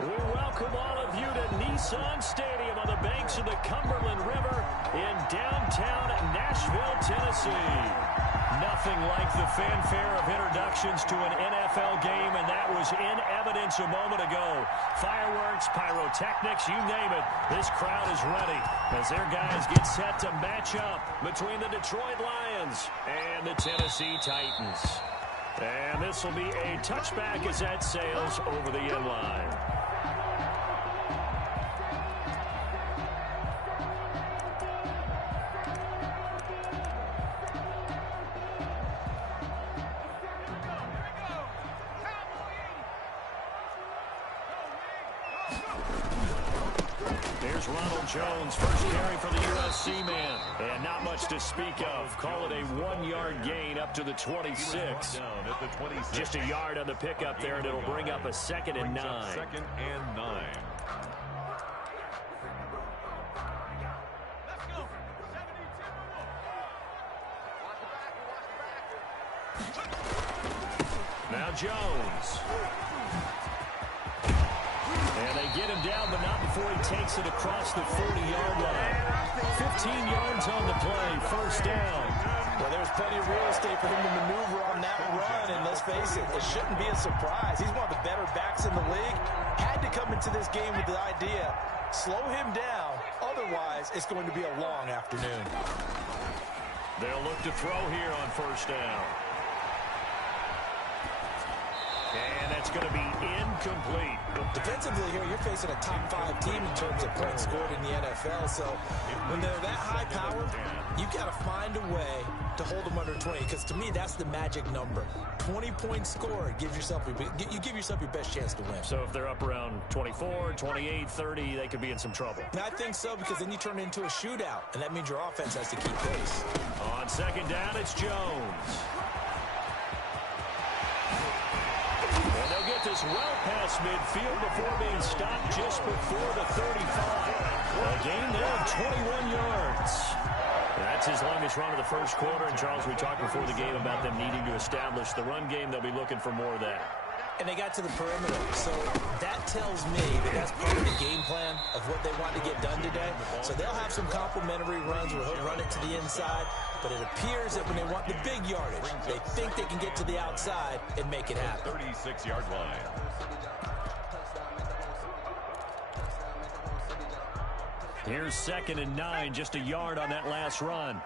We welcome all of you to Nissan Stadium on the banks of the Cumberland River in downtown Nashville, Tennessee. Nothing like the fanfare of introductions to an NFL game, and that was in evidence a moment ago. Fireworks, pyrotechnics, you name it. This crowd is ready as their guys get set to match up between the Detroit Lions and the Tennessee Titans. And this will be a touchback as that sails over the end line. Here's Ronald Jones, first carry for the USC man. And not much to speak of. Call it a 1-yard gain up to the 26. Just a yard on the pickup there, and it'll bring up a 2nd and 9. 2nd and 9. Now Jones. And they get him down, but not before he takes it across the 40-yard line. 15 yards on the play, first down. Well, there's plenty of real estate for him to maneuver on that run, and let's face it, it shouldn't be a surprise. He's one of the better backs in the league. Had to come into this game with the idea, slow him down, otherwise it's going to be a long afternoon. They'll look to throw here on first down. And that's going to be incomplete. Defensively here, you're facing a top-5 team in terms of points scored in the NFL. So when they're that high powered, you've got to find a way to hold them under 20. Because to me, that's the magic number. 20 points scored gives yourself you give yourself your best chance to win. So if they're up around 24, 28, 30, they could be in some trouble. And I think so, because then you turn it into a shootout, and that means your offense has to keep pace. On second down, it's Jones. This well past midfield before being stopped just before the 35. A gain there of 21 yards. That's his longest run of the first quarter. And, Charles, we talked before the game about them needing to establish the run game. They'll be looking for more of that. And they got to the perimeter. So that tells me that that's part of the game plan of what they want to get done today. So they'll have some complementary runs where he'll run it to the inside. But it appears that when they want the big yardage, they think they can get to the outside and make it happen. 36-yard line. Here's 2nd and 9, just a yard on that last run.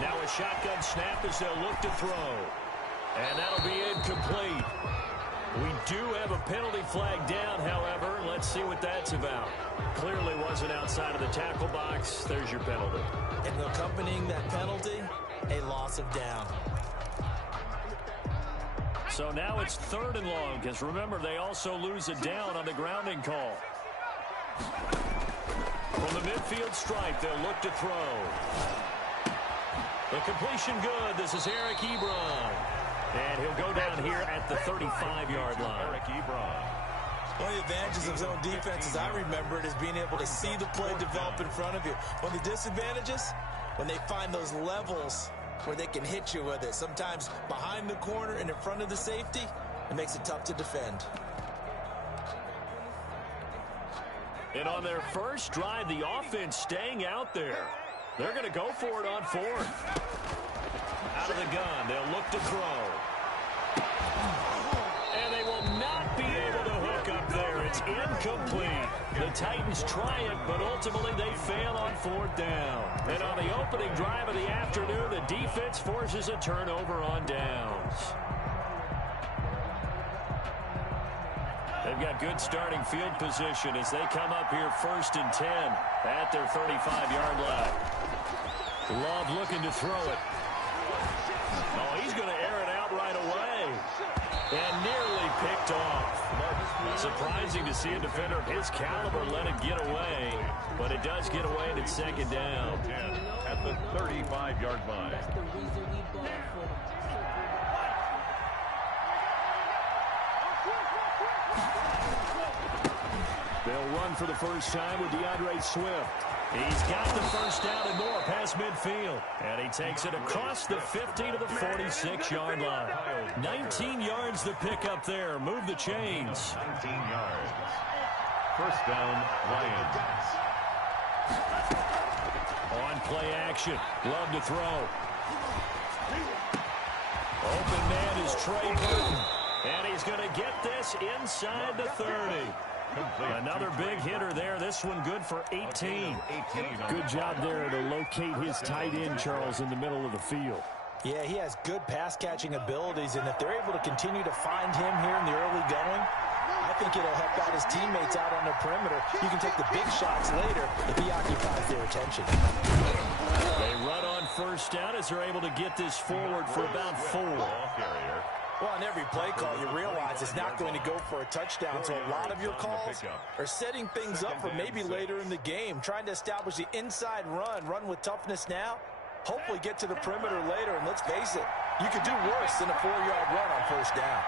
Now a shotgun snap as they'll look to throw. And that'll be incomplete. We do have a penalty flag down, however. Let's see what that's about. Clearly wasn't outside of the tackle box. There's your penalty. And accompanying that penalty, a loss of down. So now it's 3rd and long, because remember, they also lose a down on the grounding call. From the midfield stripe, they'll look to throw. The completion good. This is Eric Ebron. And he'll go down here at the 35-yard line. Eric Ebron. One of the advantages of zone defense, as I remember it, is being able to see the play develop in front of you. One of the disadvantages, when they find those levels where they can hit you with it, sometimes behind the corner and in front of the safety, it makes it tough to defend. And on their first drive, the offense staying out there. They're going to go for it on 4th. Out of the gun, they'll look to throw. And they will not be able to hook up there. It's incomplete. The Titans try it, but ultimately they fail on 4th down. And on the opening drive of the afternoon, the defense forces a turnover on downs. They've got good starting field position as they come up here 1st and 10 at their 35-yard line. Love looking to throw it. Oh, he's going to air it out right away. And nearly picked off. Surprising to see a defender of his caliber let it get away. But it does get away and it's 2nd down. At the 35-yard line. They'll run for the first time with DeAndre Swift. He's got the first down and more past midfield. And he takes it across the 50 to the 46-yard line. 19 yards the pickup there. Move the chains. 19 yards. First down, Lions. On play action. Love to throw. Open man is Trey Burton. And he's going to get this inside the 30. Another big hitter there. This one good for 18. Good job there to locate his tight end, Charles, in the middle of the field. Yeah, he has good pass-catching abilities, and if they're able to continue to find him here in the early going, I think it'll help out his teammates out on the perimeter. You can take the big shots later if he occupies their attention. They run on first down as they're able to get this forward for about 4. Well, on every play call, you realize it's not going to go for a touchdown, so a lot of your calls are setting things up for maybe later in the game, trying to establish the inside run with toughness now, hopefully get to the perimeter later, and let's face it, you could do worse than a 4-yard run on first down.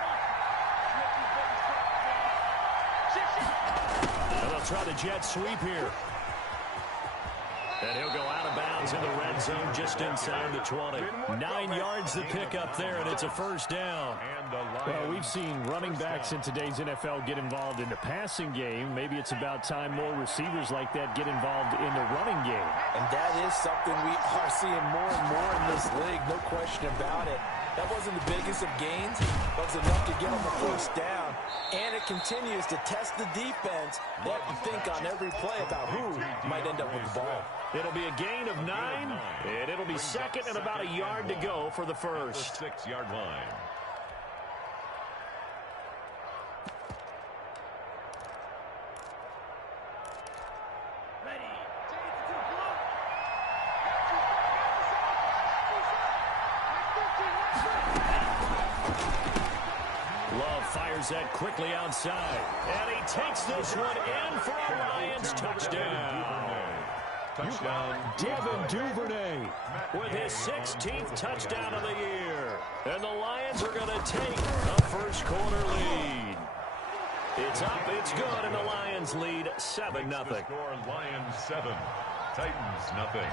And they'll try the jet sweep here. And he'll go out of bounds in the red zone just inside the 20. 9 yards the pickup there, and it's a first down. Well, we've seen running backs in today's NFL get involved in the passing game. Maybe it's about time more receivers like that get involved in the running game. And that is something we are seeing more and more in this league, no question about it. That wasn't the biggest of gains, but it was enough to get on the first down. And it continues to test the defense. They have to think on every play about who might end up with the ball. It'll be a gain of 9, and it'll be second and about a yard to go for the first. 6-yard line. Fires that quickly outside. And he takes this one in for a Lions touchdown. Touchdown, Devin Duvernay with his 16th touchdown of the year. And the Lions are going to take a first quarter lead. It's up, it's good, and the Lions lead 7-0. Score Lions 7, Titans nothing.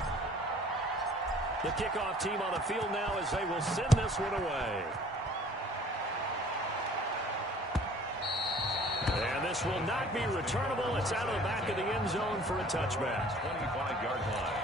The kickoff team on the field now as they will send this one away. And this will not be returnable. It's out of the back of the end zone for a touchback. 25-yard line.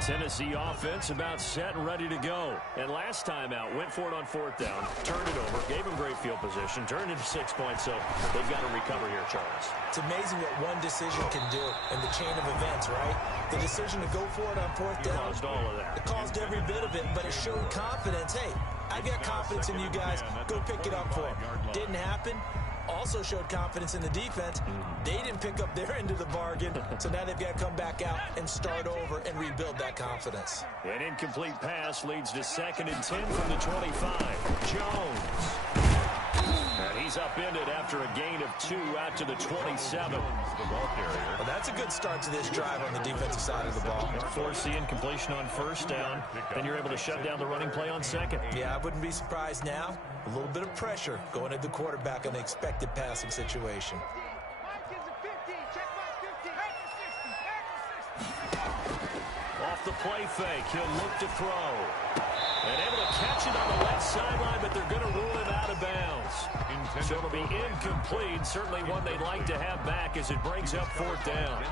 Tennessee offense about set and ready to go. And last time out, went for it on fourth down, turned it over, gave them great field position, turned it to 6 points, so they've got to recover here, Charles. It's amazing what one decision can do in the chain of events, right? The decision to go for it on fourth down. Caused all of that. It caused every bit of it, but it showed confidence. Hey, I've got confidence in you guys. Go pick it up for them. Didn't happen. Also showed confidence in the defense. They didn't pick up their end of the bargain, so now they've got to come back out and start over and rebuild that confidence. An incomplete pass leads to 2nd and 10 from the 25. Jones. And he's upended after a gain of 2 out to the 27. Well, that's a good start to this drive on the defensive side of the ball. Force the incompletion on first down, then you're able to shut down the running play on second. Yeah, I wouldn't be surprised now. A little bit of pressure going at the quarterback on the expected passing situation. Off the play fake, he'll look to throw. And able to catch it on the left sideline, but they're going to rule him out of bounds. So it'll be incomplete. Certainly one they'd like to have back as it brings up fourth down.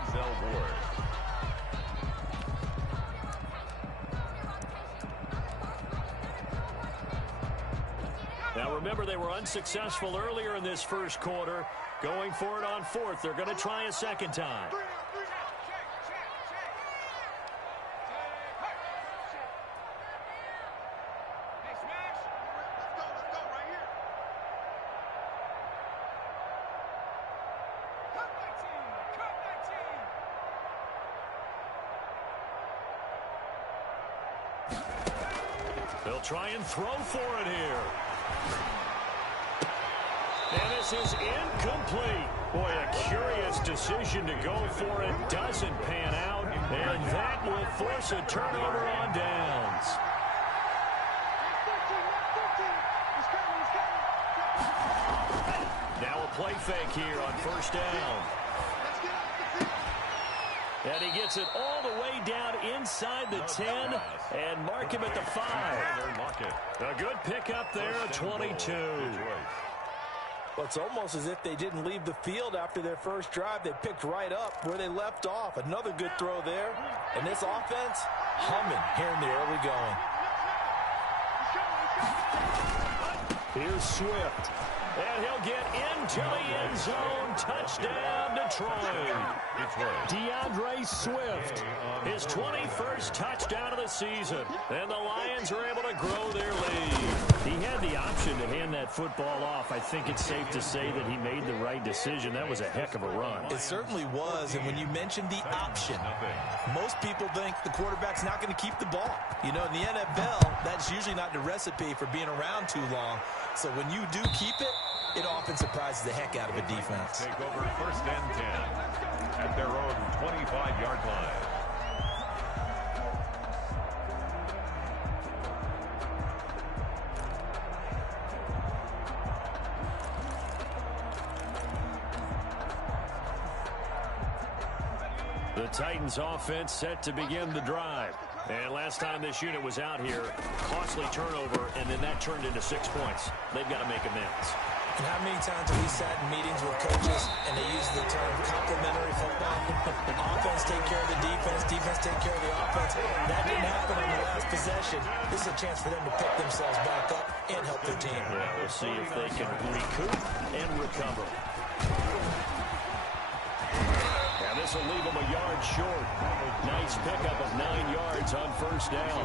Now remember, they were unsuccessful earlier in this first quarter. Going for it on fourth. They're going to try a second time. They'll try and throw for it here. And this is incomplete. Boy, a curious decision to go for it. Doesn't pan out. And that will force a turnover on downs. play fake here on first down. And he gets it all the way down inside the 10 and mark him at the 5. A good pickup there at 22. Well, it's almost as if they didn't leave the field after their first drive. They picked right up where they left off. Another good throw there. And this offense humming here in the early going. Here's Swift. And he'll get into the end zone. Touchdown, Detroit. DeAndre Swift, his 21st touchdown of the season. And the Lions are able to grow their lead. He had the option to hand that football off. I think it's safe to say that he made the right decision. That was a heck of a run. It certainly was. And when you mentioned the option, most people think the quarterback's not going to keep the ball. You know, in the NFL, that's usually not the recipe for being around too long. So when you do keep it, it often surprises the heck out of a defense. Take over first and 10 at their own 25-yard line. The Titans offense set to begin the drive. And last time this unit was out here, costly turnover, and then that turned into 6 points. They've got to make amends. And how many times have we sat in meetings with coaches and they use the term complementary football? Offense take care of the defense, defense take care of the offense. That didn't happen on the last possession. This is a chance for them to pick themselves back up and help their team. Yeah, we'll see if they can recoup and recover. And this will leave them a yard short. Nice pickup of 9 yards on first down.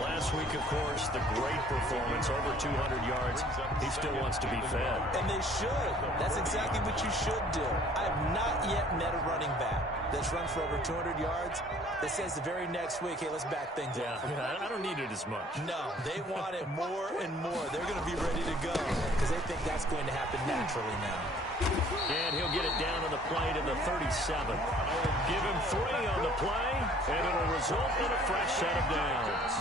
Last week, of course, the great performance, over 200 yards. He still wants to be fed. And they should. That's exactly what you should do. I have not yet met a running back that's run for over 200 yards that says the very next week, hey, let's back things up. Yeah, I don't need it as much. No, they want it more and more. They're going to be ready to go because they think that's going to happen naturally now. And he'll get it down on the play to the 37. Give him 3 on the play, and it'll result in a fresh set of downs.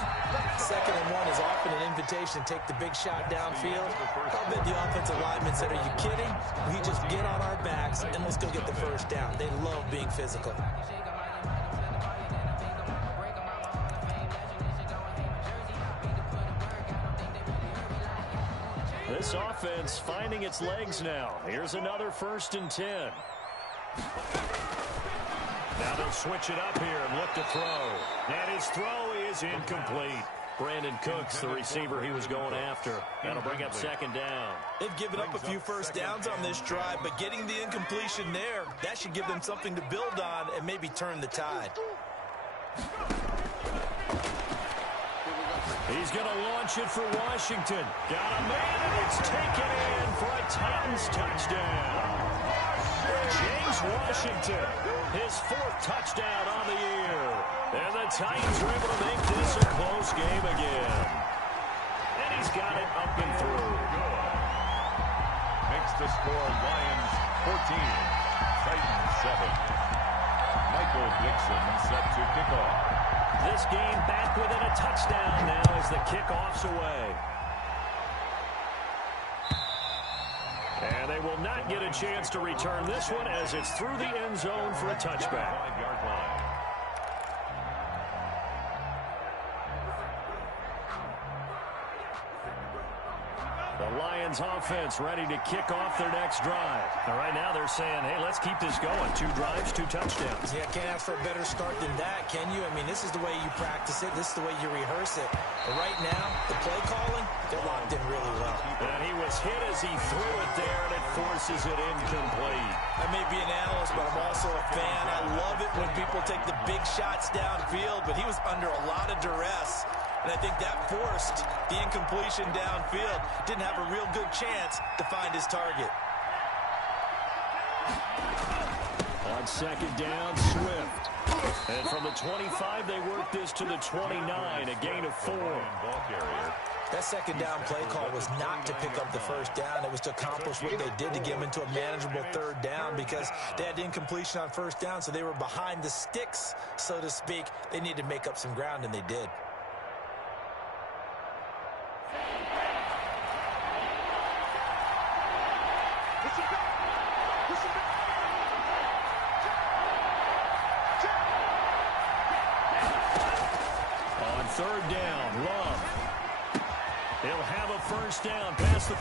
2nd and 1 is often an invitation to take the big shot downfield. I'll bet the offensive lineman said, are you kidding? We just get on our backs, and let's go get the first down. They love being physical. This offense finding its legs now. Here's another 1st and 10. Now they'll switch it up here and look to throw. And his throw is incomplete. Brandon Cooks, the receiver he was going after. That'll bring up 2nd down. They've given up a few first downs on this drive, but getting the incompletion there, that should give them something to build on and maybe turn the tide. He's going to launch it for Washington. Got a man, and it's taken in for a Titans touchdown. James Washington, his 4th touchdown on the year. And the Titans are able to make this a close game again. And he's got it up and through. Makes the score Lions 14, Titans 7. Michael Dixon set to kick off. This game back within a touchdown now as the kickoff's away. And they will not get a chance to return this one as it's through the end zone for a touchback. 5-yard line. The Lions offense ready to kick off their next drive. And right now they're saying, hey, let's keep this going. 2 drives, 2 touchdowns. Yeah, can't ask for a better start than that, can you? I mean, this is the way you practice it. This is the way you rehearse it. But right now, the play calling, they're locked in really well. And he was hit as he threw it there, and it forces it incomplete. I may be an analyst, but I'm also a fan. I love it when people take the big shots downfield, but he was under a lot of duress. And I think that forced the incompletion downfield. Didn't have a real good chance to find his target. On 2nd down, Swift. And from the 25, they work this to the 29, a gain of 4. That 2nd down play call was not to pick up the first down. It was to accomplish what they did to get them into a manageable 3rd down because they had incompletion on 1st down, so they were behind the sticks, so to speak. They needed to make up some ground, and they did.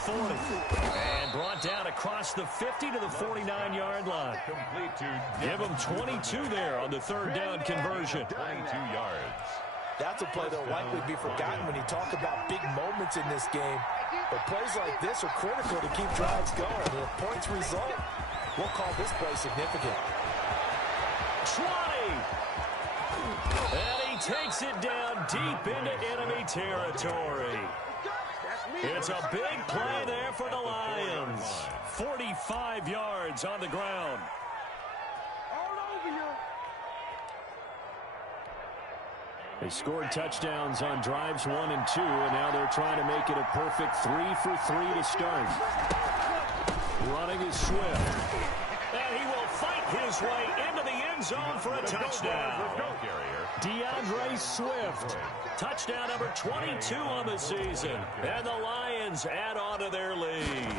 40. And brought down across the 50 to the 49-yard line. Complete to Give them 22 there on the third down conversion. 22 yards. That's a play that will likely be forgotten when you talk about big moments in this game. But plays like this are critical to keep drives going. And if points result, we'll call this play significant. 20. And he takes it down deep into enemy territory. It's a big play there for the Lions. 45 yards on the ground. They scored touchdowns on drives 1 and 2, and now they're trying to make it a perfect 3 for 3 to start. Running is Swift. And he will fight his way into the end zone for a touchdown. DeAndre Swift. Touchdown number 22 on the season. And the Lions add on to their lead.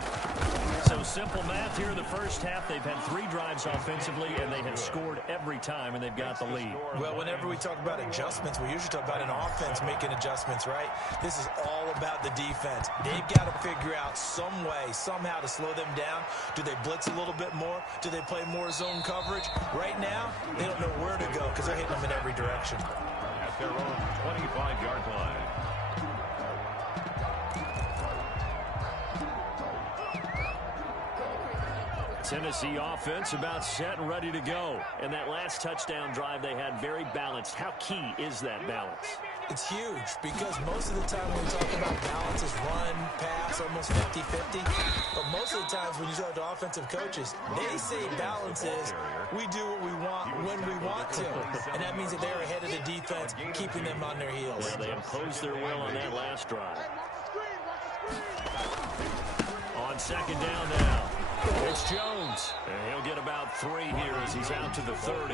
So simple math here in the first half. They've had 3 drives offensively, and they have scored every time, and they've got the lead. Well, whenever we talk about adjustments, we usually talk about an offense making adjustments, right? This is all about the defense. They've got to figure out some way, somehow to slow them down. Do they blitz a little bit more? Do they play more zone coverage? Right now, they don't know where to go because they're hitting them in every direction. At their own 25-yard line. Tennessee offense about set and ready to go. And that last touchdown drive they had very balanced. How key is that balance? It's huge because most of the time when we talk about balance is run, pass, almost 50-50. But most of the times when you talk to offensive coaches, they say balance is we do what we want when we want to. And that means that they're ahead of the defense, keeping them on their heels. Well, they imposed their will on that last drive. On second down now. It's Jones. And he'll get about 3 here as he's out to the 30.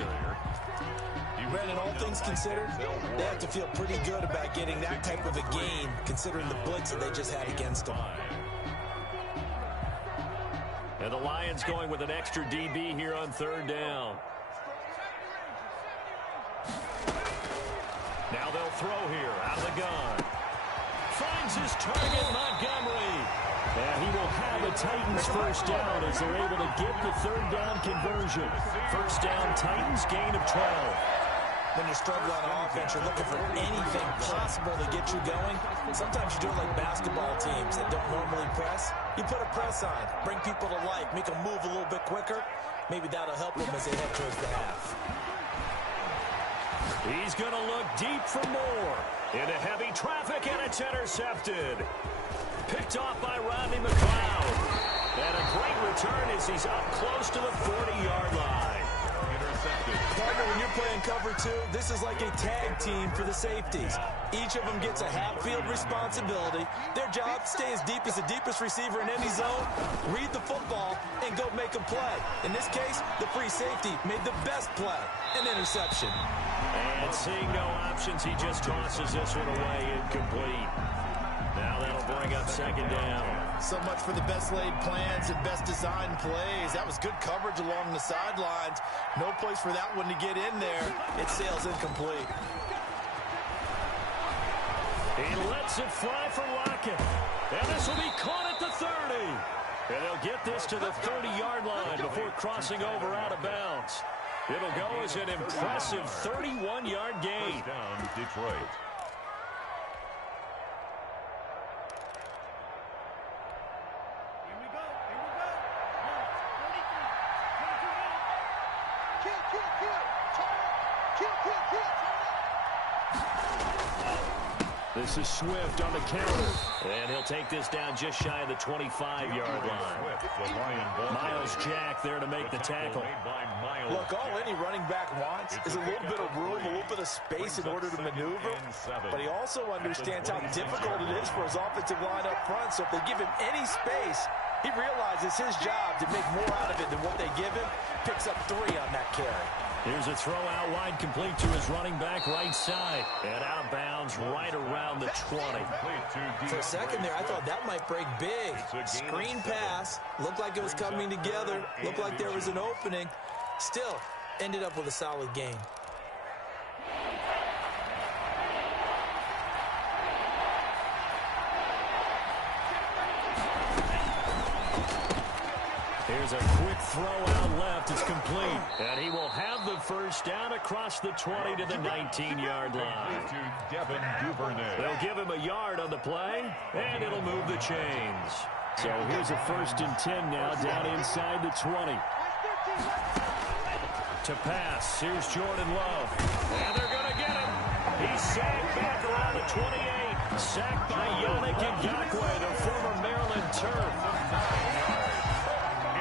Brandon, all things considered, they have to feel pretty good about getting that type of a gain, considering the blitz that they just had against them. And the Lions going with an extra DB here on third down. Now they'll throw here out of the gun. Finds his target, Montgomery. And he will have a Titans first down as they're able to get the third down conversion. First down, Titans, gain of 12. When you're struggling on offense, you're looking for anything possible to get you going. Sometimes you do it like basketball teams that don't normally press. You put a press on, bring people to life, make them move a little bit quicker. Maybe that'll help them as they head towards the half. He's going to look deep for more. Into heavy traffic, and it's intercepted. Picked off by Rodney McLeod. And a great return as he's up close to the 40-yard line. Intercepted. Partner, when you're playing cover 2, this is like a tag team for the safeties. Each of them gets a half-field responsibility. Their job, stay as deep as the deepest receiver in any zone, read the football, and go make a play. In this case, the free safety made the best play, an interception. And seeing no options, he just tosses this one away incomplete. Now that'll bring up second down. So much for the best laid plans and best designed plays. That was good coverage along the sidelines. No place for that one to get in there. It sails incomplete. He lets it fly for Lockett. And this will be caught at the 30. And they'll get this to the 30-yard line before crossing over out of bounds. It'll go as an impressive 31-yard gain. First down, Detroit. This is Swift on the counter. And he'll take this down just shy of the 25-yard line. Miles Jack there to make the tackle. Look, all any running back wants is a little bit of room, a little bit of space in order to maneuver. But he also understands how difficult it is for his offensive line up front. So if they give him any space, he realizes his job to make more out of it than what they give him. Picks up 3 on that carry. Here's a throw out wide, complete to his running back right side. And out of bounds right around the 20. For a second there, I thought that might break big. Screen pass. Looked like it was coming together. Looked like there was an opening. Still, ended up with a solid gain. Here's a quick throw out left. It's complete. And he will have the first down across the 20 to the 19-yard line. They'll give him a yard on the play, and it'll move the chains. So here's a 1st and 10 now down inside the 20. To pass, here's Jordan Love. And they're going to get him. He's sacked back around the 28. Sacked by Yannick Ngakoue, the former Maryland Terp.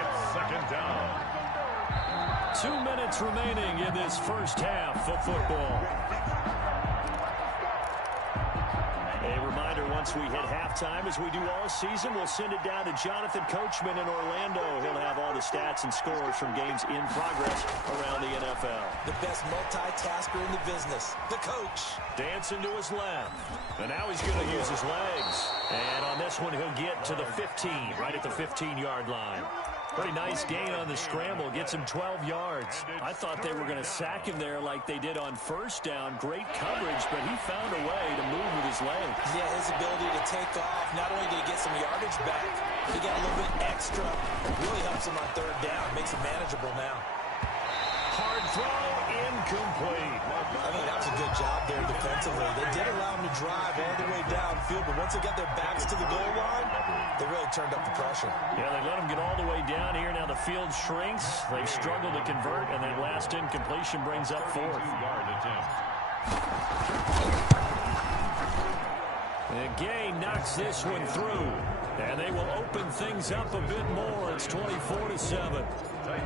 It's 2nd down. 2 minutes remaining in this first half of football. A reminder, once we hit halftime, as we do all season, we'll send it down to Jonathan Coachman in Orlando. He'll have all the stats and scores from games in progress around the NFL. The best multitasker in the business, the coach. Dancing to his left. And now he's going to use his legs. And on this one, he'll get to the 15, right at the 15-yard line. Pretty nice gain on the scramble. Gets him 12 yards. I thought they were going to sack him there like they did on 1st down. Great coverage, but he found a way to move with his legs. Yeah, his ability to take off. Not only did he get some yardage back, he got a little bit extra. Really helps him on 3rd down. Makes it manageable now. Hard throw, incomplete. I think that was a good job there defensively. They did allow him to drive all the way downfield, but once they got their backs to the goal line, they really turned up the pressure. Yeah, they let him get all the way down here. Now the field shrinks. They've struggled to convert, and that last incompletion brings up 4th. And Gay knocks this one through, and they will open things up a bit more. It's 24-7.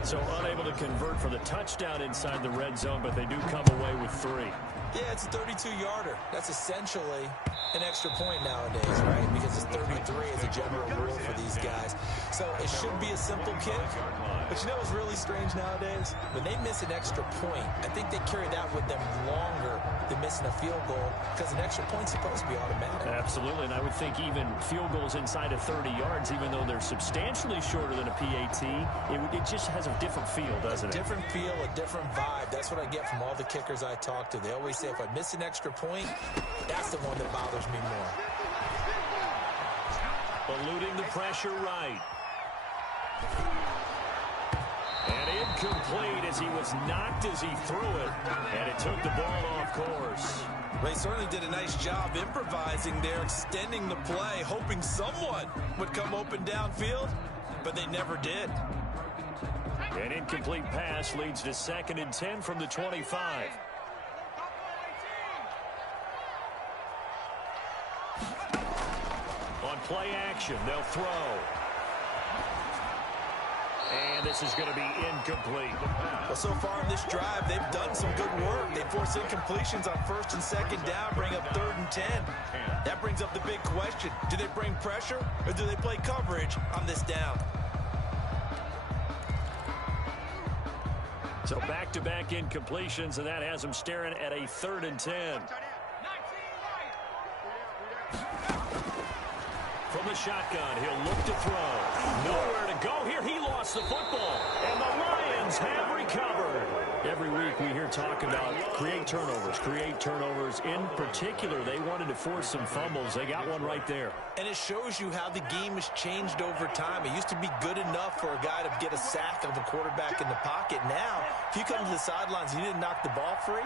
So unable to convert for the touchdown inside the red zone, but they do come away with 3. Yeah, it's a 32-yarder. That's essentially an extra point nowadays, right? Because it's 33 as a general rule for these guys. So it should be a simple kick. But you know what's really strange nowadays? When they miss an extra point, I think they carry that with them longer than missing a field goal because an extra point's supposed to be automatic. Absolutely, and I would think even field goals inside of 30 yards, even though they're substantially shorter than a PAT, it just has a different feel, doesn't it? A different feel, a different vibe. That's what I get from all the kickers I talk to. They always say if I miss an extra point, that's the one that bothers me more. Eluding the pressure right. And incomplete as he was knocked as he threw it. And it took the ball off course. They certainly did a nice job improvising there, extending the play, hoping someone would come open downfield, but they never did. An incomplete pass leads to 2nd and 10 from the 25. On play action, they'll throw. And this is going to be incomplete. Well, so far in this drive, they've done some good work. They force incompletions on 1st and 2nd down, bring up 3rd and 10. That brings up the big question. Do they bring pressure or do they play coverage on this down? So back-to-back incompletions, and that has them staring at a 3rd and 10. From the shotgun, he'll look to throw. Nowhere to go here. He lost the football, and the Lions have recovered. Every week we hear talk about create turnovers. In particular, they wanted to force some fumbles. They got one right there. And it shows you how the game has changed over time. It used to be good enough for a guy to get a sack of a quarterback in the pocket. Now, if you come to the sidelines and you didn't knock the ball free,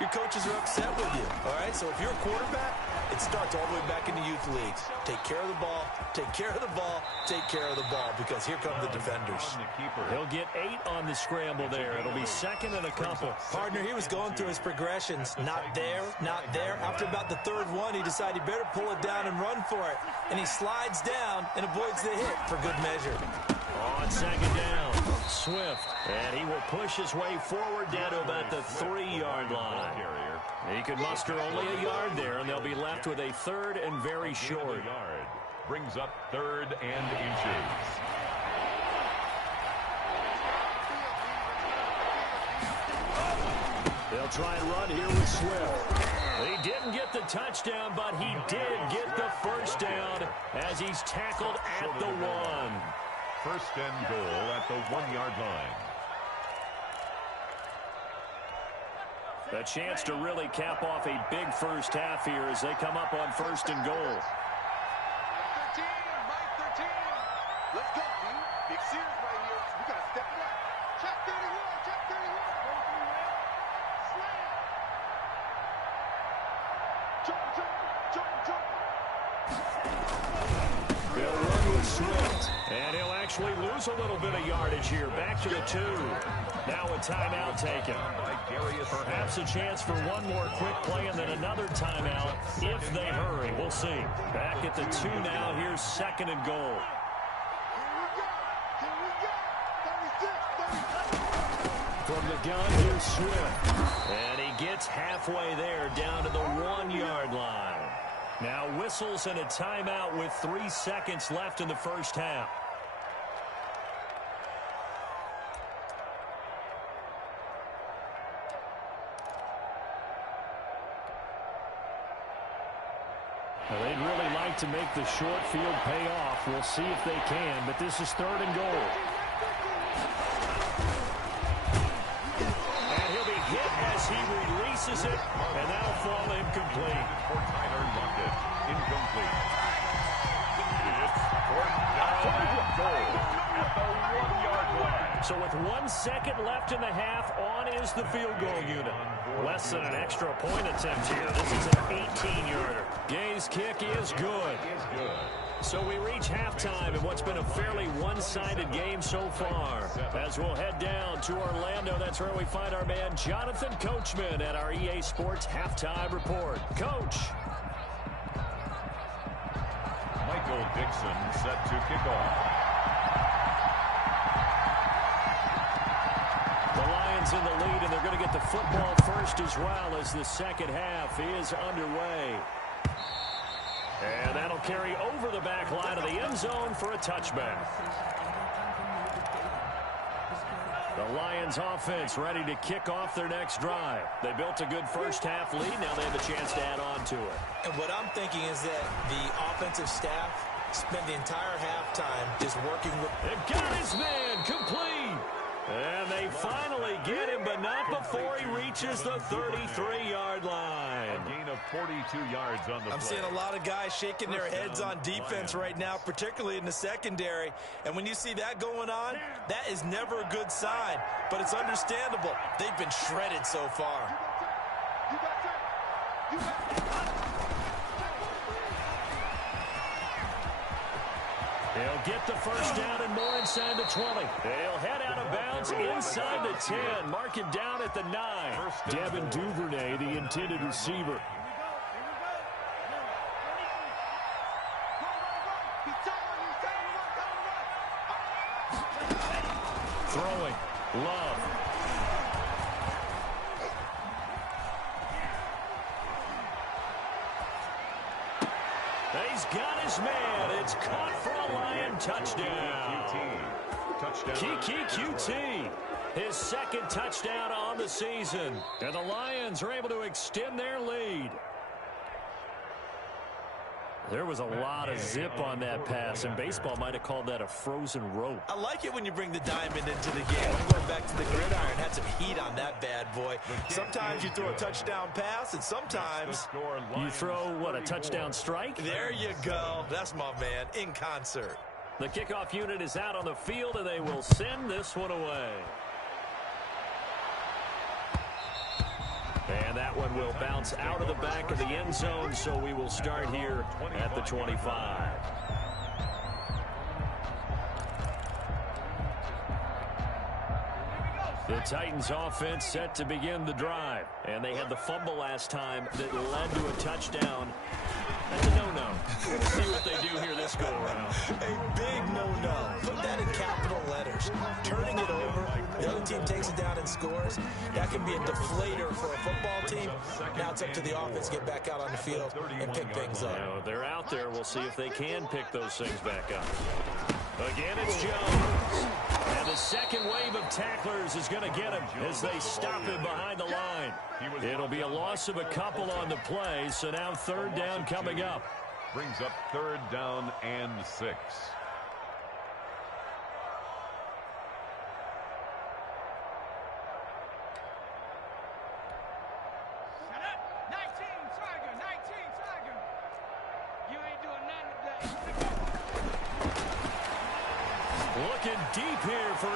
your coaches are upset with you, all right? So if you're a quarterback, it starts all the way back in the youth leagues. Take care of the ball, take care of the ball, take care of the ball, because here come the defenders. He'll get 8 on the scramble there. It'll be 2nd and a couple. Partner, he was going through his progressions. Not there, not there. After about the 3rd one, he decided he better pull it down and run for it. And he slides down and avoids the hit for good measure. On 2nd down, Swift, and he will push his way forward down to about the 3-yard line. He could muster only a yard there, and they'll be left with a 3rd and very short. Brings up 3rd and inches. They'll try and run here with Swift. He didn't get the touchdown, but he did get the first down as he's tackled at the 1. 1st and goal at the 1-yard line. A chance to really cap off a big first half here as they come up on 1st and goal. 13, Mike 13. Let's go, team. Big series right here. They'll run with Swift, and he'll actually lose a little bit of yardage here. Back to the 2. Now a timeout taken. Perhaps a chance for one more quick play and then another timeout if they hurry. We'll see. Back at the 2 now. Here's 2nd and goal. From the gun, here's Swift. And he gets halfway there down to the 1-yard line. Now whistles and a timeout with 3 seconds left in the first half. Well, they'd really like to make the short field pay off. We'll see if they can, but this is 3rd and goal. And he'll be hit as he releases it, and that'll fall incomplete. Incomplete. It's 4th down and goal at the 1-yard line. So with 1 second left in the half, on is the field goal unit. Less than an extra point attempt here. This is an 18-yarder. Gay's kick is good. So we reach halftime in what's been a fairly one-sided game so far. As we'll head down to Orlando, that's where we find our man Jonathan Coachman at our EA Sports Halftime Report. Coach. Michael Dixon set to kick off. The Lions in the lead, and they're going to get the football first as well as the second half is underway. And that'll carry over the back line of the end zone for a touchback. The Lions offense ready to kick off their next drive. They built a good first half lead. Now they have a chance to add on to it. And what I'm thinking is that the offensive staff spent the entire halftime just working with... They've got his man complete. And they finally get him, but not before he reaches the 33-yard line. A gain of 42 yards on the play. I'm seeing a lot of guys shaking their heads on defense right now, particularly in the secondary. And when you see that going on, that is never a good sign. But it's understandable. They've been shredded so far. He'll get the first down and more inside the 20. They'll head out of bounds inside the 10. Mark it down at the 9. Devin Duvernay, the intended receiver. Throwing. Love. He's got his man. It's caught for a Lion touchdown. Kiki QT. His 2nd touchdown on the season. And the Lions are able to extend their lead. There was a lot of zip on that pass, and baseball might have called that a frozen rope. I like it when you bring the diamond into the game. I'm going back to the gridiron. Had some heat on that bad boy. Sometimes you throw a touchdown pass, and sometimes you throw, what, a touchdown strike? There you go. That's my man, in concert. The kickoff unit is out on the field, and they will send this one away. And that one will bounce out of the back of the end zone, so we will start here at the 25. The Titans offense set to begin the drive. And they had the fumble last time that led to a touchdown. That's a no-no. We'll see what they do here this go-around. A big no-no. Put that in capital letters. Turning it over, the other team takes it down and scores. That can be a deflator for a football team. Now it's up to the offense to get back out on the field and pick things up. You know, they're out there. We'll see if they can pick those things back up. Again, it's Jones. And the second wave of tacklers is going to get him as they stop him behind the line. It'll be a loss of a couple on the play, so now 3rd down coming up. Brings up 3rd down and 6. Looking deep here for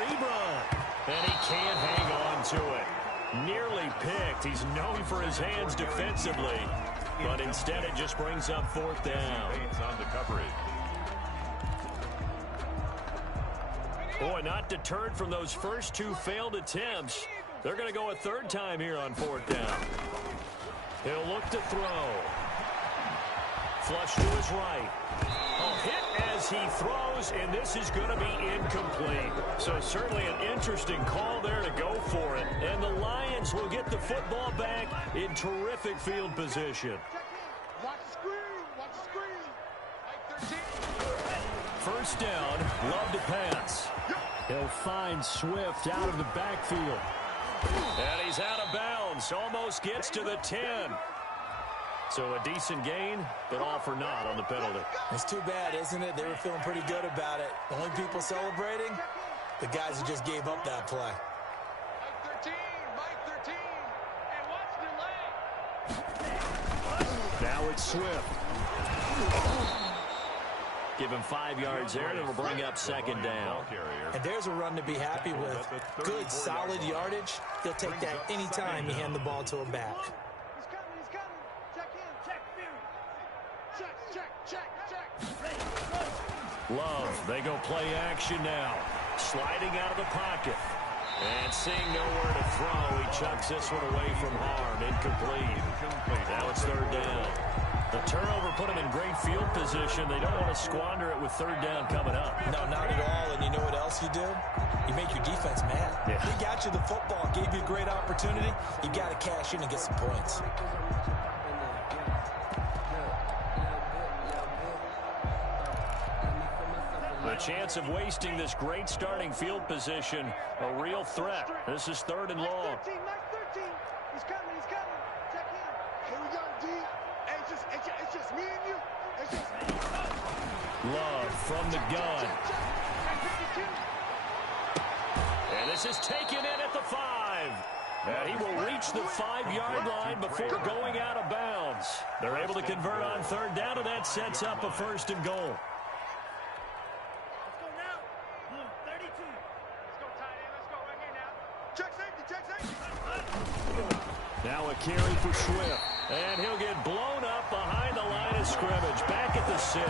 effect. He's known for his hands defensively, but instead it just brings up fourth down. On the coverage. Boy, not deterred from those first two failed attempts. They're going to go a third time here on fourth down. He'll look to throw. Flush to his right. A hit as he throws, and this is going to be incomplete. So certainly an interesting call there to go for it. And the Lions will get the football back in terrific field position. Watch the screen. Watch the screen. Like 13. First down, Love to pass. He'll find Swift out of the backfield. And he's out of bounds. Almost gets to the 10. So a decent gain, but all for naught on the penalty. It's too bad, isn't it? They were feeling pretty good about it. The only people celebrating, the guys who just gave up that play. Mike 13. Mike 13. And watch the leg. Now it's Swift. Give him 5 yards there, and it'll bring up second down. And there's a run to be happy with. Good, solid yardage. He'll take that anytime you hand the ball to him back. He's coming. He's coming. Check in. Check in. Check. Love, they go play action now. Sliding out of the pocket. And seeing nowhere to throw, he chucks this one away from harm. Incomplete. Now it's third down. The turnover put him in great field position. They don't want to squander it with third down coming up. No, not at all. And you know what else you do? You make your defense mad. Yeah. They got you the football, gave you a great opportunity. You got to cash in and get some points. The chance of wasting this great starting field position, a real threat. This is third and long. Mike 13. He's coming. He's coming. Check in. Here we go, D. It's just me and you. It's just me. Love from the gun. Check. And this is taken in at the 5. And he will reach the 5-yard line before going out of bounds. They're able to convert on third down, and that sets up a first and goal. Let's go now. 32. Let's go tight end. Let's go right here now. Check safety. Check safety. Now a carry for Swift. And he'll get blown up behind the line of scrimmage. Back at the 6.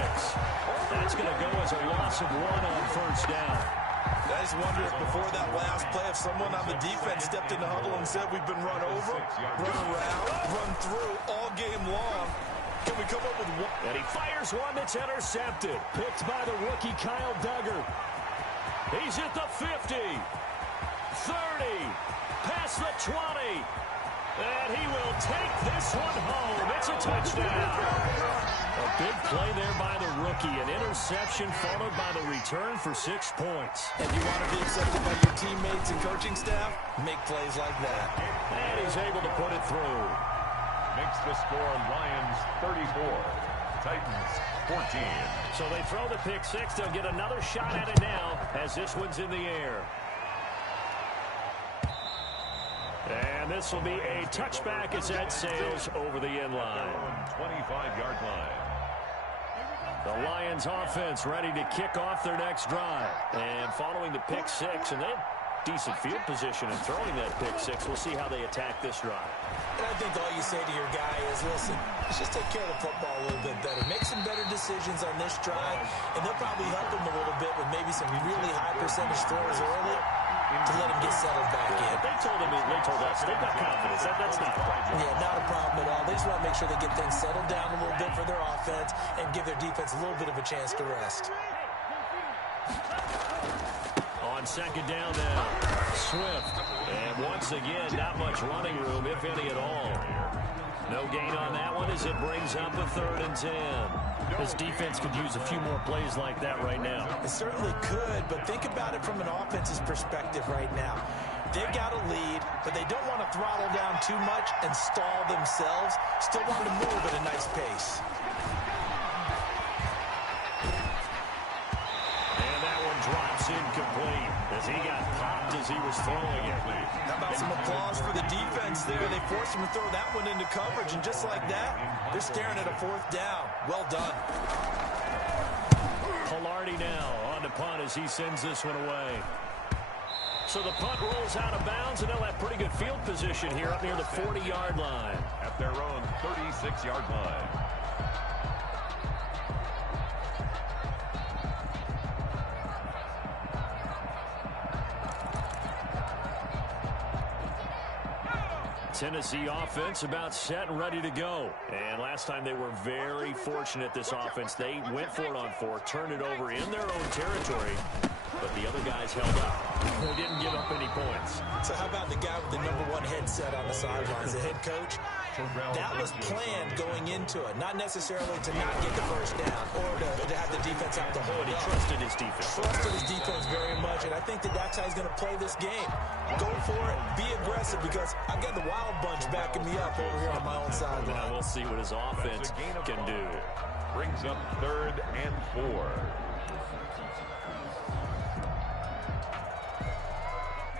That's going to go as a loss of 1 on first down. I just wonder if before that last play, if someone on the defense stepped in the huddle and said we've been run over, run around, run through all game long. Can we come up with one? And he fires one that's intercepted. Picked by the rookie Kyle Duggar. He's at the 50. 30. Past the 20. And he will take this one home. It's a touchdown. A big play there by the rookie. An interception followed by the return for 6 points. And you want to be accepted by your teammates and coaching staff? Make plays like that. And he's able to put it through. Makes the score Lions 34, Titans 14. So they throw the pick 6. They'll get another shot at it now as this one's in the air. And this will be a touchback as that sails over the end line. 25-yard line. The Lions offense ready to kick off their next drive. And following the pick 6, and they have decent field position and throwing that pick 6. We'll see how they attack this drive. And I think all you say to your guy is, listen, let's just take care of the football a little bit better. Make some better decisions on this drive, and they'll probably help him a little bit with maybe some really high percentage throws early to let him get settled back in. They told us they've got confidence. That's not a problem. Yeah, not a problem at all. They just want to make sure they get things settled down a little bit for their offense and give their defense a little bit of a chance to rest. On second down now, Swift. And once again, not much running room, if any at all. No gain on that one as it brings up a 3rd and 10. This defense could use a few more plays like that right now. It certainly could, but think about it from an offense's perspective right now. They've got a lead, but they don't want to throttle down too much and stall themselves. Still want to move at a nice pace. And that one drops incomplete as he got popped as he was throwing it. How about some applause for the defense there? They forced him to throw that one into coverage, and just like that, they're staring at a 4th down. Well done. Pilardi now on to punt as he sends this one away. So the punt rolls out of bounds, and they'll have pretty good field position here up near the 40-yard line. At their own 36-yard line. Tennessee offense about set and ready to go. And last time they were very fortunate, this offense. They went for it on 4, turned it over in their own territory, but the other guys held up. They didn't give up any points. So how about the guy with the #1 headset on the sidelines, the head coach? That was planned going into it, not necessarily to not get the first down or to have the defense have to hold But he up. trusted his defense. Trusted his defense very much, and I think that's how he's going to play this game. Go for it, be aggressive, because I've got the Wild Bunch backing me up over here on my own sideline. Now we'll see what his offense can do. Brings up 3rd and 4.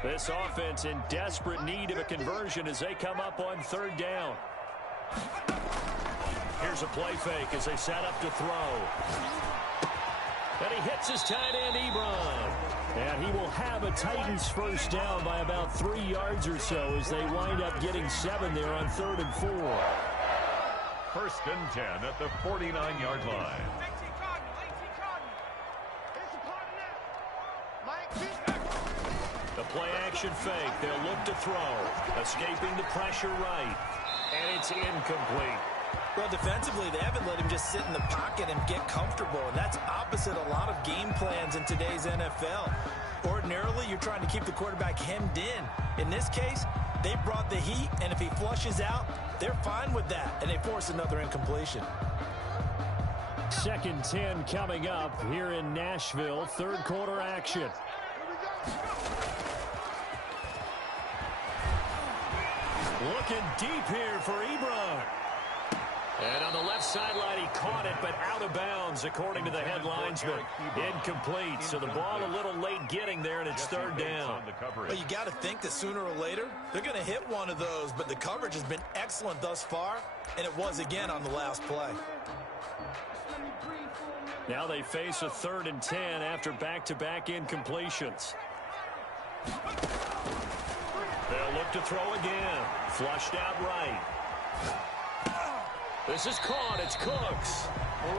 This offense in desperate need of a conversion as they come up on 3rd down. Here's a play fake as they set up to throw. And he hits his tight end, Ebron. And he will have a Titans first down by about 3 yards or so as they wind up getting 7 there on 3rd and 4. 1st and 10 at the 49-yard line. The play-action fake. They'll look to throw. Escaping the pressure right. And it's incomplete. Well, defensively, they haven't let him just sit in the pocket and get comfortable, and that's opposite a lot of game plans in today's NFL. Ordinarily, you're trying to keep the quarterback hemmed in. In this case, they brought the heat, and if he flushes out, they're fine with that, and they force another incompletion. 2nd 10 coming up here in Nashville. 3rd quarter action. Looking deep here for Ebron. And on the left sideline, he caught it, but out of bounds, according to the head linesman. Incomplete, so the ball a little late getting there, and it's 3rd down. Well, you got to think that sooner or later, they're going to hit one of those, but the coverage has been excellent thus far, and it was again on the last play. Now they face a 3rd and 10 after back-to-back incompletions. They'll look to throw again. Flushed out right. This is caught. It's Cooks.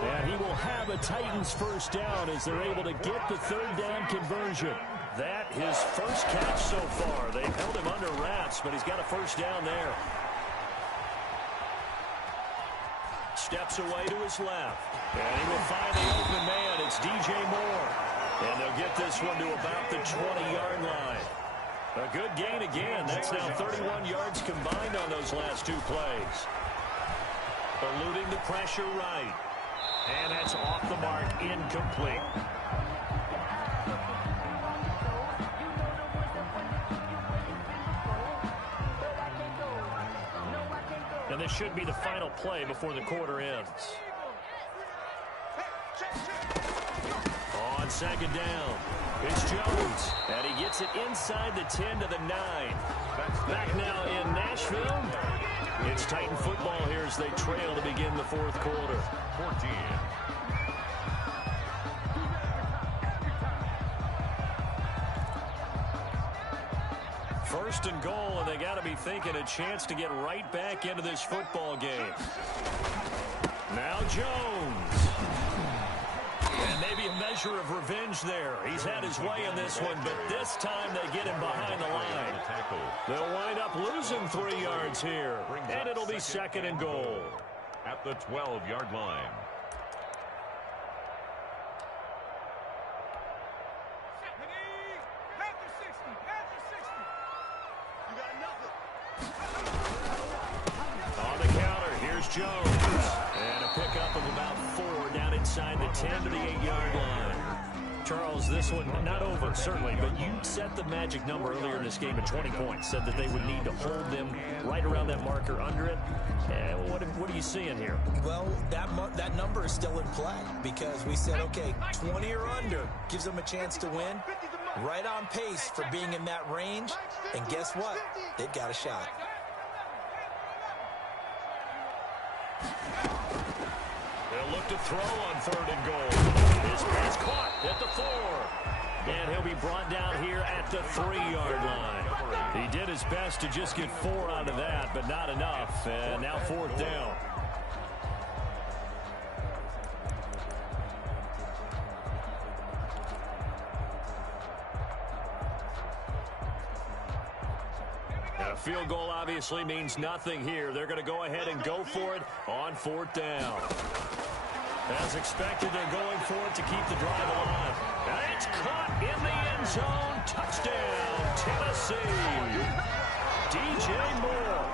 And he will have a Titans first down as they're able to get the 3rd down conversion. That his first catch so far. They've held him under wraps, but he's got a first down there. Steps away to his left. And he will find the open man. It's DJ Moore. And they'll get this one to about the 20-yard line. A good gain again. That's now 31 yards combined on those last 2 plays. Eluding the pressure right. And that's off the mark, incomplete. And this should be the final play before the quarter ends. On 2nd down, it's Jones. And he gets it inside the 10 to the 9. Back now in Nashville. It's Titan football here as they trail to begin the 4th quarter. 14. First and goal, and they got to be thinking a chance to get right back into this football game. Now Jones. And maybe a measure of revenge there. He's had his way in this one, but this time they get him behind the line. They'll wind up losing 3 yards here, and it'll be 2nd and goal. At the 12-yard line. On the counter, here's Jones. And a pickup of about 4 down inside the 10 to the 8-yard line. Charles, this one not over, certainly, but you set the magic number earlier in this game at 20 points. Said that they would need to hold them right around that marker under it. What are you seeing here? Well, that number is still in play because we said, okay, 20 or under gives them a chance to win. Right on pace for being in that range. And guess what? They've got a shot. They'll look to throw on 3rd and goal. His pass caught at the 4. And he'll be brought down here at the 3-yard line. He did his best to just get 4 out of that, but not enough. And now 4th down. A field goal obviously means nothing here. They're going to go ahead and go for it on 4th down. As expected, they're going for it to keep the drive alive. And it's caught in the end zone. Touchdown, Tennessee. DJ Moore.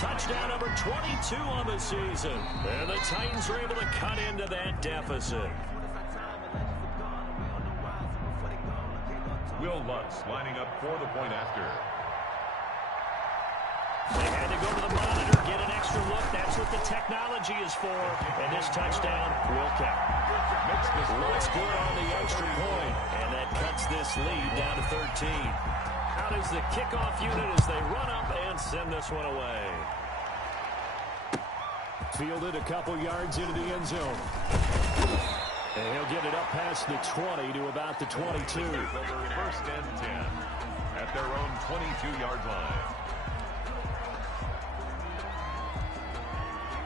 Touchdown number 22 on the season. And the Titans are able to cut into that deficit. Will Lutz lining up for the point after. They had to go to the monitor, get an extra look. That's what the technology is for. And this touchdown will count. Looks good on the extra point. And that cuts this lead down to 13. Out is the kickoff unit as they run up and send this one away. Fielded a couple yards into the end zone. And he'll get it up past the 20 to about the 22. 1st and 10 at their own 22-yard line.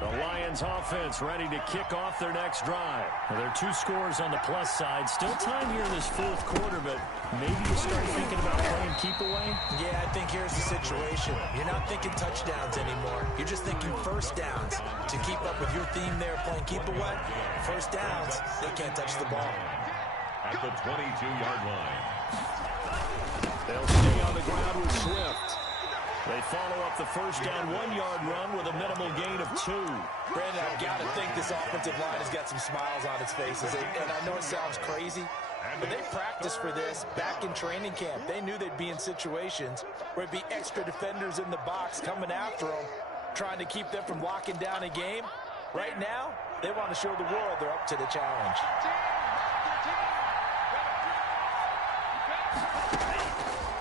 The Lions offense ready to kick off their next drive. Well, there are 2 scores on the plus side. Still time here in this 4th quarter, but maybe you start thinking about playing keep away? Yeah, I think here's the situation. You're not thinking touchdowns anymore. You're just thinking first downs. To keep up with your theme there, playing keep away, first downs, they can't touch the ball. At the 22-yard line. They'll stay on the ground with Swift. They follow up the first down 1-yard run with a minimal gain of 2. Brandon, I've got to think this offensive line has got some smiles on its faces. And I know it sounds crazy, but they practiced for this back in training camp. They knew they'd be in situations where it'd be extra defenders in the box coming after them, trying to keep them from locking down a game. Right now, they want to show the world they're up to the challenge.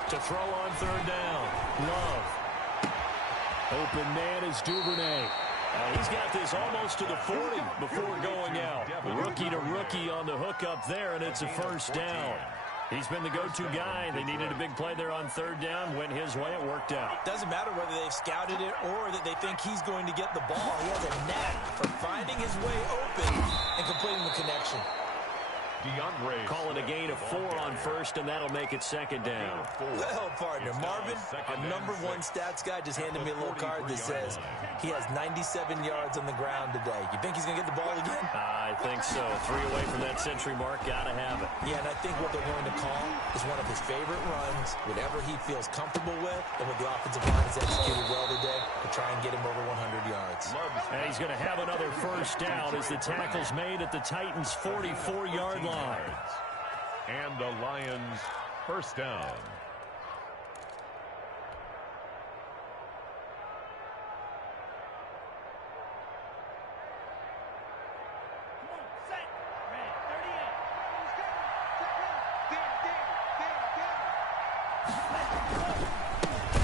To throw on 3rd down. Love. Open man is Duvernay. He's got this almost to the 40 before going out. Rookie to rookie on the hook up there, and it's a first down. He's been the go-to guy. They needed a big play there on 3rd down. Went his way. It worked out. Doesn't matter whether they've scouted it or that they think he's going to get the ball. He has a knack for finding his way open and completing the connection. Calling a gain of 4 on 1st, and that'll make it 2nd down. Well, partner, Marvin, our #1 stats guy, just handed me a little card that says he has 97 yards on the ground today. You think he's going to get the ball again? I think so. 3 away from that century mark. Got to have it. Yeah, and I think what they're going to call is one of his favorite runs, whatever he feels comfortable with, and what the offensive line has executed well today to try and get him over 100 yards. And he's going to have another first down as the tackle's made at the Titans' 44-yard line. And the Lions first down.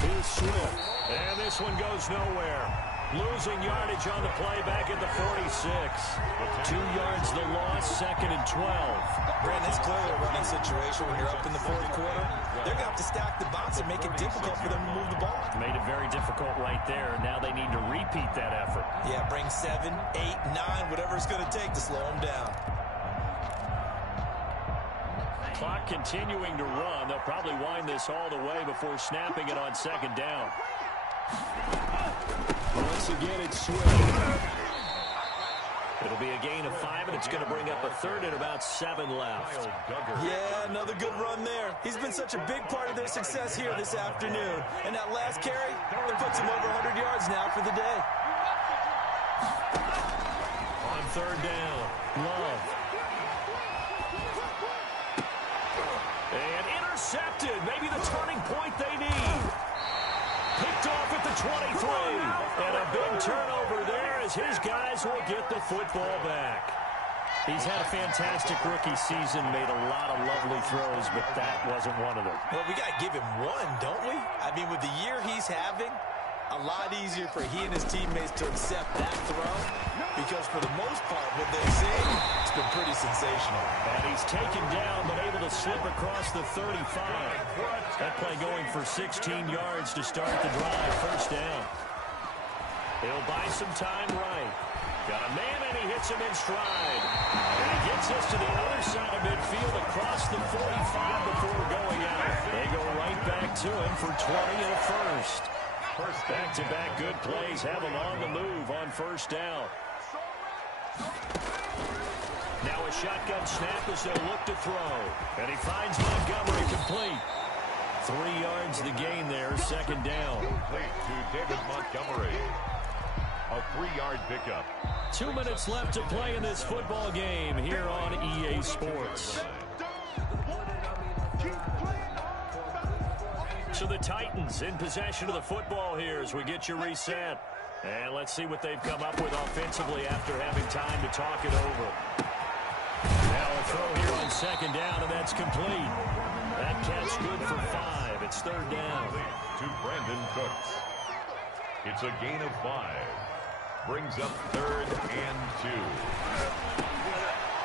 Here's Swift. And this one goes nowhere. Losing yardage on the play back at the 46. 2 yards the loss, 2nd and 12. Brandon, it's clearly a running situation when you're up in the 4th quarter. They're going to have to stack the box and make it difficult for them to move the ball. Made it very difficult right there. Now they need to repeat that effort. Yeah, bring 7, 8, 9, whatever it's going to take to slow them down. Clock continuing to run. They'll probably wind this all the way before snapping it on 2nd down. Once again, it's Swift. It'll be a gain of 5, and it's going to bring up a 3rd and about 7 left. Yeah, another good run there. He's been such a big part of their success here this afternoon. And that last carry, it puts him over 100 yards now for the day. On 3rd down, Love. And intercepted. Maybe the turning point they need. Picked off at the 23. And a big turnover there as his guys will get the football back. He's had a fantastic rookie season, made a lot of lovely throws, but that wasn't one of them. Well, we got to give him one, don't we? I mean, with the year he's having, a lot easier for he and his teammates to accept that throw because for the most part, what they've seen, it's been pretty sensational. And he's taken down, but able to slip across the 35. That play going for 16 yards to start the drive. First down. He'll buy some time right. Got a man, and he hits him in stride. And he gets us to the other side of midfield across the 45 before going out. They go right back to him for 20 and a first. Back-to-back good plays have him on the move on first down. Now a shotgun snap as they'll look to throw. And he finds Montgomery complete. 3 yards the gain there, second down. Complete to David Montgomery. A 3-yard pickup. 2 minutes left to play in this football game here on EA Sports. So the Titans in possession of the football here as we get you reset. And let's see what they've come up with offensively after having time to talk it over. Now a throw here on second down, and that's complete. That catch good for 5. It's third down. To Brandon Cooks. It's a gain of 5. Brings up 3rd and 2.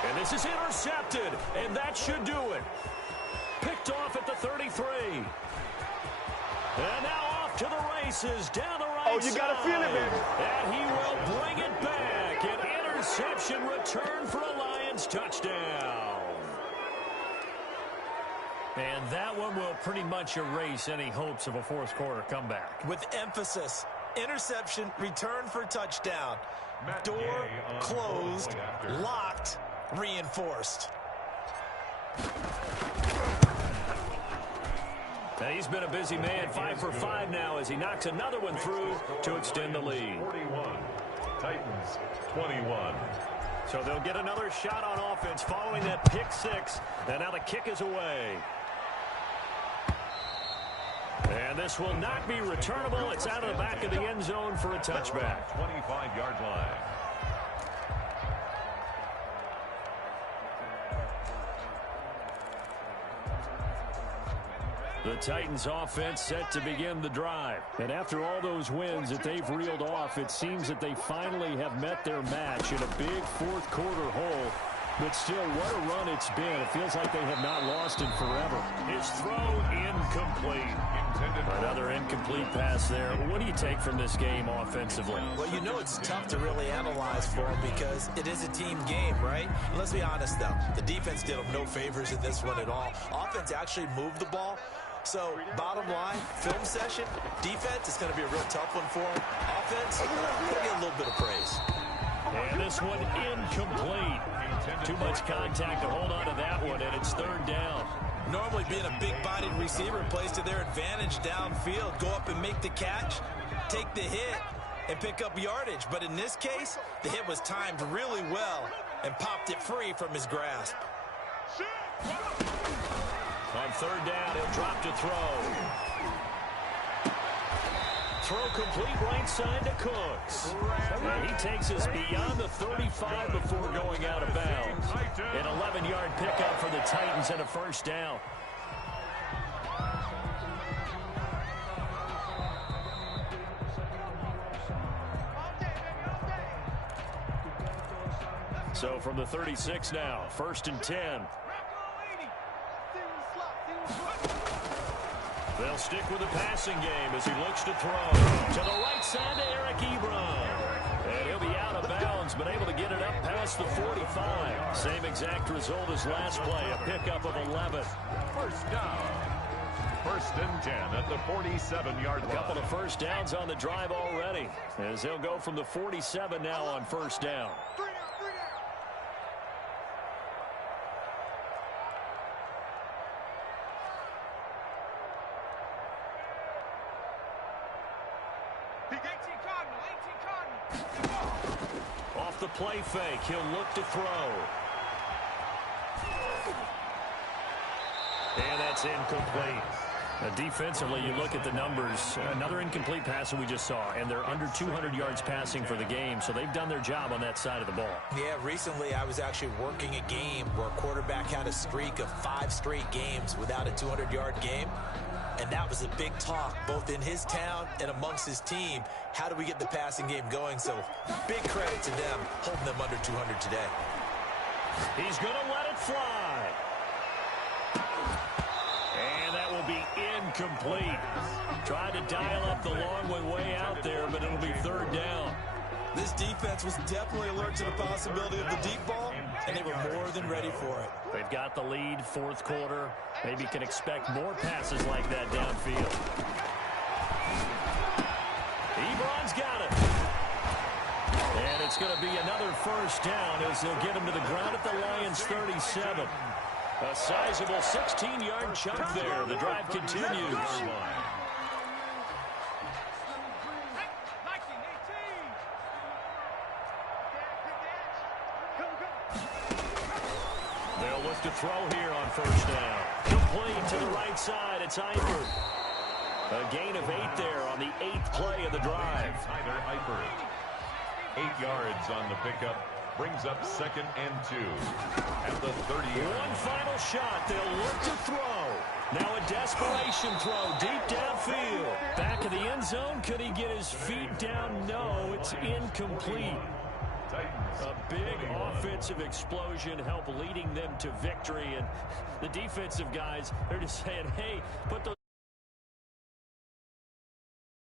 And this is intercepted, and that should do it. Picked off at the 33. And now off to the races, down the right side. You got to feel it, baby. And he will bring it back. An interception return for a Lions touchdown. And that one will pretty much erase any hopes of a fourth quarter comeback. With emphasis, interception, return for touchdown. Door closed, locked, reinforced. And he's been a busy man, 5 for 5 now as he knocks another one through to extend the lead. 41. Titans 21. So they'll get another shot on offense following that pick 6. And now the kick is away. And this will not be returnable. It's out of the back of the end zone for a touchback. 25-yard line. The Titans offense set to begin the drive. And after all those wins that they've reeled off, it seems that they finally have met their match in a big fourth quarter hole. But still, what a run it's been. It feels like they have not lost in forever. His throw incomplete. Another incomplete pass there. What do you take from this game offensively? Well, you know it's tough to really analyze for them because it is a team game, right? And let's be honest, though. The defense did them no favors in this one at all. Offense actually moved the ball. So, bottom line, film session, defense is going to be a real tough one for them. Offense, going to get a little bit of praise. And this one incomplete. Too much contact to hold on to that one, and it's third down. Normally being a big-bodied receiver plays to their advantage downfield. Go up and make the catch, take the hit, and pick up yardage. But in this case, the hit was timed really well and popped it free from his grasp. On third down, he'll drop to throw. Throw complete right side to Cooks. And he takes us beyond the 35 before going out of bounds. An 11-yard pickup for the Titans and a first down. So from the 36 now, 1st and 10. They'll stick with the passing game as he looks to throw. To the right side to Eric Ebron. And he'll be out of bounds, but able to get it up past the 45. Same exact result as last play, a pickup of 11. First down. 1st and 10 at the 47-yard line. A couple of first downs on the drive already, as they'll go from the 47 now on first down. Off the play fake, he'll look to throw. And that's incomplete. Defensively, you look at the numbers. Another incomplete pass that we just saw, and they're under 200 yards passing for the game, so they've done their job on that side of the ball. Yeah, recently I was actually working a game where a quarterback had a streak of 5 straight games without a 200-yard game. And that was a big talk, both in his town and amongst his team. How do we get the passing game going? So big credit to them, holding them under 200 today. He's going to let it fly. And that will be incomplete. Tried to dial up the long way out there, but it'll be third down. This defense was definitely alert to the possibility of the deep ball, and they were more than ready for it. They've got the lead, fourth quarter. Maybe can expect more passes like that downfield. Ebron's got it. And it's going to be another first down as they'll get him to the ground at the Lions' 37. A sizable 16-yard chunk there. The drive continues. They'll look to throw here on first down. Complete to the right side. It's Eifert. A gain of 8 there on the 8th play of the drive. Tyler Eifert. 8 yards on the pickup. Brings up 2nd and 2 at the 30. One final shot. They'll look to throw. Now a desperation throw deep downfield. Back of the end zone. Could he get his feet down? No, it's incomplete. A big offensive explosion help leading them to victory. And the defensive guys, they're just saying, hey, put those